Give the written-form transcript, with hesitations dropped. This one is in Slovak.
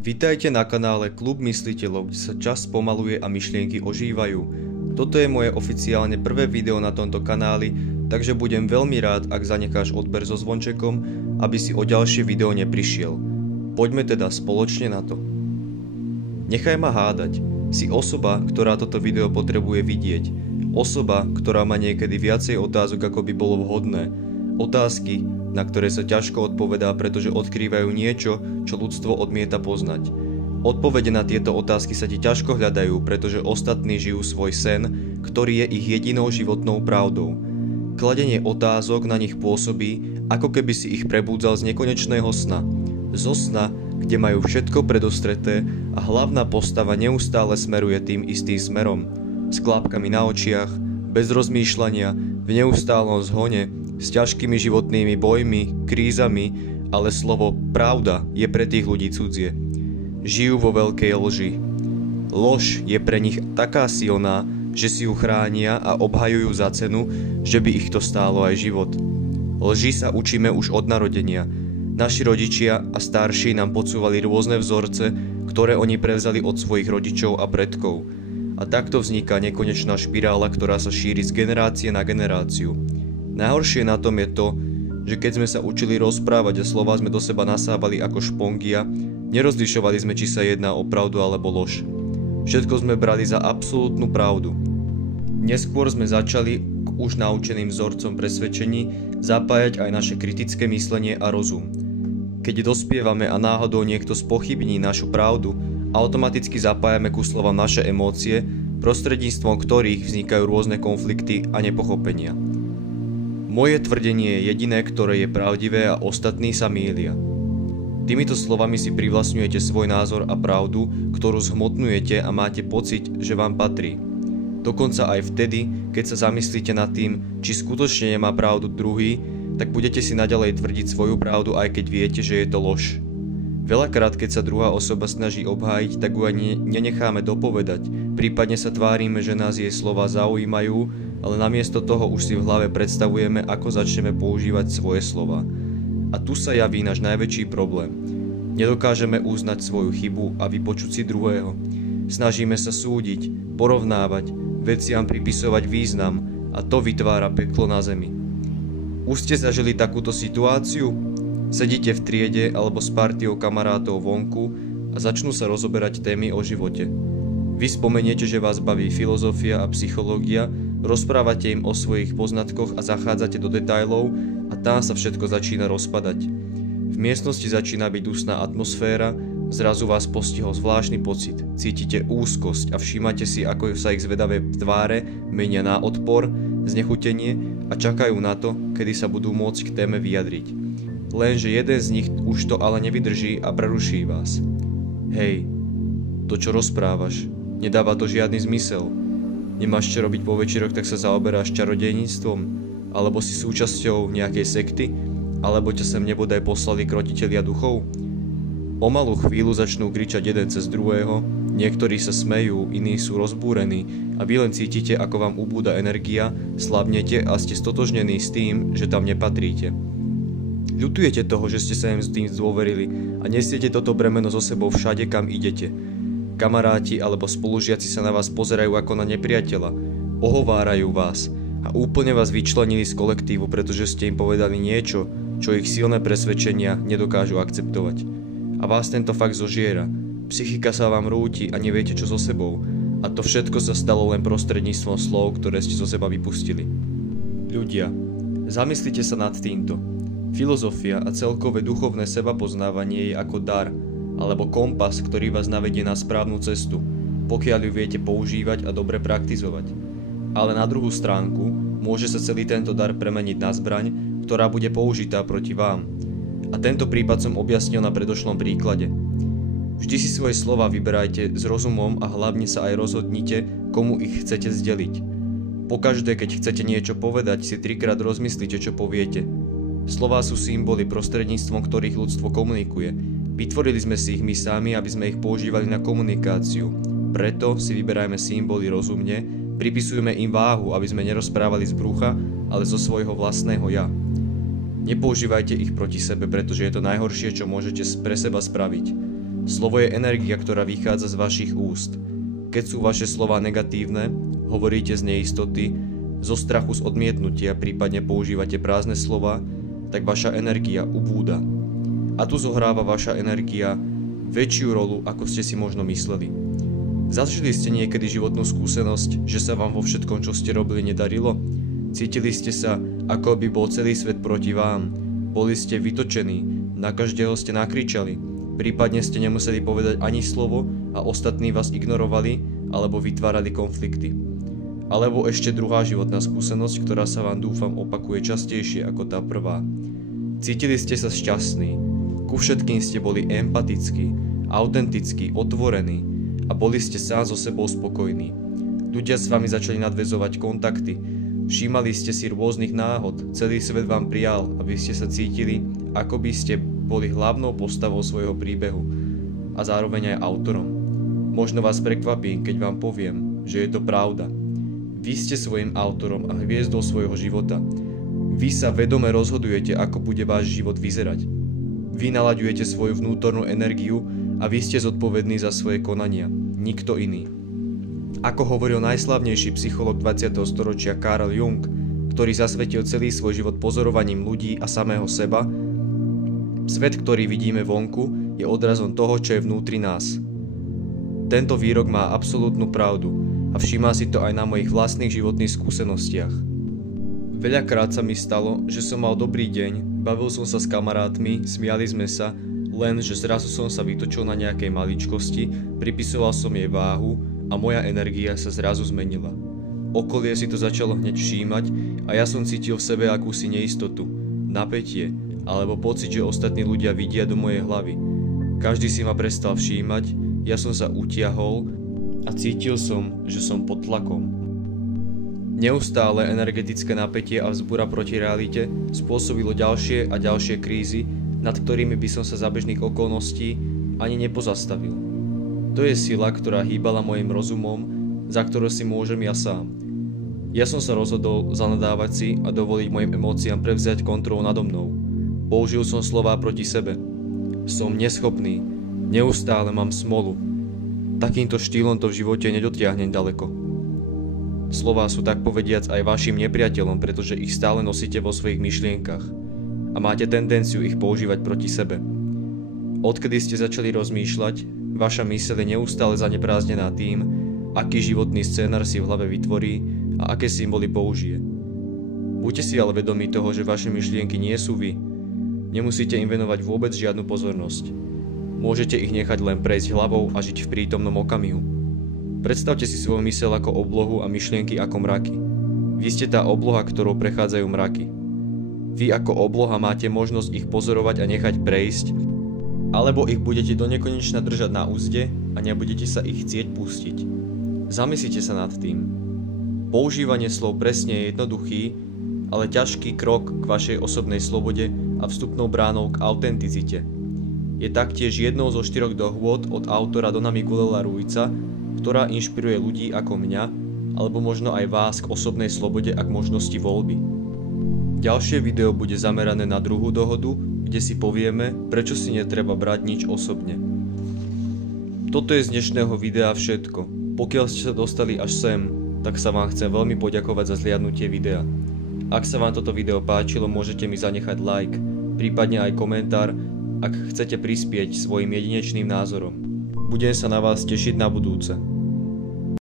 Vitajte na kanále Klub mysliteľov, kde sa čas spomaluje a myšlienky ožívajú. Toto je moje oficiálne prvé video na tomto kanáli, takže budem veľmi rád, ak zanecháš odber so zvončekom, aby si o ďalšie video neprišiel. Poďme teda spoločne na to. Nechaj ma hádať. Si osoba, ktorá toto video potrebuje vidieť. Osoba, ktorá má niekedy viacej otázok, ako by bolo vhodné. Otázky, na ktoré sa ťažko odpovedá, pretože odkrývajú niečo, čo ľudstvo odmieta poznať. Odpovede na tieto otázky sa ti ťažko hľadajú, pretože ostatní žijú svoj sen, ktorý je ich jedinou životnou pravdou. Kladenie otázok na nich pôsobí, ako keby si ich prebúdzal z nekonečného sna. Zo sna, kde majú všetko predostreté a hlavná postava neustále smeruje tým istým smerom. S klapkami na očiach, bez rozmýšľania, v neustálom zhone, s ťažkými životnými bojmi, krízami, ale slovo pravda je pre tých ľudí cudzie. Žijú vo veľkej lži. Lož je pre nich taká silná, že si ju chránia a obhajujú za cenu, že by ich to stálo aj život. Lži sa učíme už od narodenia. Naši rodičia a starší nám podsúvali rôzne vzorce, ktoré oni prevzali od svojich rodičov a predkov. A takto vzniká nekonečná špirála, ktorá sa šíri z generácie na generáciu. Najhoršie na tom je to, že keď sme sa učili rozprávať a slová sme do seba nasábali ako špongia, nerozlišovali sme, či sa jedná o pravdu alebo lož. Všetko sme brali za absolútnu pravdu. Neskôr sme začali k už naučeným vzorcom presvedčení zapájať aj naše kritické myslenie a rozum. Keď dospievame a náhodou niekto spochybní našu pravdu, automaticky zapájame ku slovám naše emócie, prostredníctvom ktorých vznikajú rôzne konflikty a nepochopenia. Moje tvrdenie je jediné, ktoré je pravdivé a ostatní sa mýlia. Týmito slovami si privlastňujete svoj názor a pravdu, ktorú zhmotňujete a máte pocit, že vám patrí. Dokonca aj vtedy, keď sa zamyslíte nad tým, či skutočne nemá pravdu druhý, tak budete si naďalej tvrdiť svoju pravdu, aj keď viete, že je to lož. Veľakrát, keď sa druhá osoba snaží obhájiť, tak ju ani nenecháme dopovedať, prípadne sa tvárime, že nás jej slova zaujímajú, ale namiesto toho už si v hlave predstavujeme, ako začneme používať svoje slova. A tu sa javí náš najväčší problém. Nedokážeme uznať svoju chybu a vypočuť si druhého. Snažíme sa súdiť, porovnávať, veciam pripisovať význam a to vytvára peklo na zemi. Už ste zažili takúto situáciu? Sedíte v triede alebo s partiou kamarátov vonku a začnú sa rozoberať témy o živote. Vy spomeniete, že vás baví filozofia a psychológia, rozprávate im o svojich poznatkoch a zachádzate do detailov a tam sa všetko začína rozpadať. V miestnosti začína byť dusná atmosféra, zrazu vás postihol zvláštny pocit, cítite úzkosť a všímate si, ako sa ich zvedavé tváre menia na odpor, znechutenie a čakajú na to, kedy sa budú môcť k téme vyjadriť. Lenže jeden z nich už to ale nevydrží a preruší vás. Hej, to čo rozprávaš, nedáva to žiadny zmysel. Nemáš čo robiť po večeroch, tak sa zaoberáš čarodejníctvom? Alebo si súčasťou nejakej sekty? Alebo ťa sem nebodaj poslali krotitelia duchov? O malú chvíľu začnú kričať jeden cez druhého, niektorí sa smejú, iní sú rozbúrení a vy len cítite, ako vám ubúda energia, slabnete a ste stotožnení s tým, že tam nepatríte. Ľutujete toho, že ste sa im s tým zdôverili a nesiete toto bremeno so sebou všade, kam idete. Kamaráti alebo spolužiaci sa na vás pozerajú ako na nepriateľa, ohovárajú vás a úplne vás vyčlenili z kolektívu, pretože ste im povedali niečo, čo ich silné presvedčenia nedokážu akceptovať. A vás tento fakt zožiera, psychika sa vám rúti a neviete čo so sebou. A to všetko sa stalo len prostredníctvom slov, ktoré ste zo seba vypustili. Ľudia, zamyslite sa nad týmto. Filozofia a celkové duchovné sebapoznávanie je ako dar, alebo kompas, ktorý vás navedie na správnu cestu, pokiaľ ju viete používať a dobre praktizovať. Ale na druhú stránku môže sa celý tento dar premeniť na zbraň, ktorá bude použitá proti vám. A tento prípad som objasnil na predošlom príklade. Vždy si svoje slova vyberajte s rozumom a hlavne sa aj rozhodnite, komu ich chcete zdeliť. Pokaždé, keď chcete niečo povedať, si 3-krát rozmyslite, čo poviete. Slová sú symboly, prostredníctvom ktorých ľudstvo komunikuje. Vytvorili sme si ich my sami, aby sme ich používali na komunikáciu. Preto si vyberajme symboly rozumne, pripisujme im váhu, aby sme nerozprávali z brucha, ale zo svojho vlastného ja. Nepoužívajte ich proti sebe, pretože je to najhoršie, čo môžete pre seba spraviť. Slovo je energia, ktorá vychádza z vašich úst. Keď sú vaše slová negatívne, hovoríte z neistoty, zo strachu z odmietnutia, prípadne používate prázdne slova, tak vaša energia ubúda. A tu zohráva vaša energia väčšiu rolu, ako ste si možno mysleli. Zažili ste niekedy životnú skúsenosť, že sa vám vo všetkom, čo ste robili, nedarilo? Cítili ste sa, ako by bol celý svet proti vám. Boli ste vytočení, na každého ste nakričali, prípadne ste nemuseli povedať ani slovo a ostatní vás ignorovali alebo vytvárali konflikty. Alebo ešte druhá životná skúsenosť, ktorá sa vám dúfam opakuje častejšie ako tá prvá. Cítili ste sa šťastní, ku všetkým ste boli empatickí, autentickí, otvorení a boli ste sám so sebou spokojní. Ľudia s vami začali nadväzovať kontakty, všímali ste si rôznych náhod, celý svet vám prijal a vy ste sa cítili, ako by ste boli hlavnou postavou svojho príbehu a zároveň aj autorom. Možno vás prekvapí, keď vám poviem, že je to pravda. Vy ste svojím autorom a hviezdou svojho života. Vy sa vedome rozhodujete, ako bude váš život vyzerať. Vy nalaďujete svoju vnútornú energiu a vy ste zodpovední za svoje konania, nikto iný. Ako hovoril najslavnejší psychológ 20. storočia Carl Jung, ktorý zasvetil celý svoj život pozorovaním ľudí a samého seba, svet, ktorý vidíme vonku, je odrazom toho, čo je vnútri nás. Tento výrok má absolútnu pravdu a všíma si to aj na mojich vlastných životných skúsenostiach. Veľakrát sa mi stalo, že som mal dobrý deň, bavil som sa s kamarátmi, smiali sme sa, len že zrazu som sa vytočil na nejakej maličkosti, pripisoval som jej váhu a moja energia sa zrazu zmenila. Okolie si to začalo hneď všímať a ja som cítil v sebe akúsi neistotu, napätie alebo pocit, že ostatní ľudia vidia do mojej hlavy. Každý si ma prestal všímať, ja som sa utiahol a cítil som, že som pod tlakom. Neustále energetické napätie a vzbúra proti realite spôsobilo ďalšie a ďalšie krízy, nad ktorými by som sa za bežných okolností ani nepozastavil. To je sila, ktorá hýbala mojim rozumom, za ktorú si môžem ja sám. Ja som sa rozhodol zanadávať si a dovoliť mojim emóciám prevziať kontrolu nado mnou. Použil som slová proti sebe. Som neschopný, neustále mám smolu. Takýmto štýlom to v živote nedotiahnem ďaleko. Slová sú tak povediac aj vašim nepriateľom, pretože ich stále nosíte vo svojich myšlienkach a máte tendenciu ich používať proti sebe. Odkedy ste začali rozmýšľať, vaša myseľ je neustále zaneprázdnená tým, aký životný scénar si v hlave vytvorí a aké symboly použije. Buďte si ale vedomí toho, že vaše myšlienky nie sú vy. Nemusíte im venovať vôbec žiadnu pozornosť. Môžete ich nechať len prejsť hlavou a žiť v prítomnom okamihu. Predstavte si svoju myseľ ako oblohu a myšlienky ako mraky. Vy ste tá obloha, ktorou prechádzajú mraky. Vy ako obloha máte možnosť ich pozorovať a nechať prejsť, alebo ich budete do nekonečna držať na úzde a nebudete sa ich chcieť pustiť. Zamyslite sa nad tým. Používanie slov presne je jednoduchý, ale ťažký krok k vašej osobnej slobode a vstupnou bránou k autenticite. Je taktiež jednou zo 4 dohôd od autora Dona Miguela Ruiza, ktorá inšpiruje ľudí ako mňa, alebo možno aj vás k osobnej slobode a k možnosti voľby. Ďalšie video bude zamerané na druhú dohodu, kde si povieme, prečo si netreba brať nič osobne. Toto je z dnešného videa všetko. Pokiaľ ste sa dostali až sem, tak sa vám chcem veľmi poďakovať za zhliadnutie videa. Ak sa vám toto video páčilo, môžete mi zanechať like, prípadne aj komentár, ak chcete prispieť svojim jedinečným názorom. Budem sa na vás tešiť na budúce.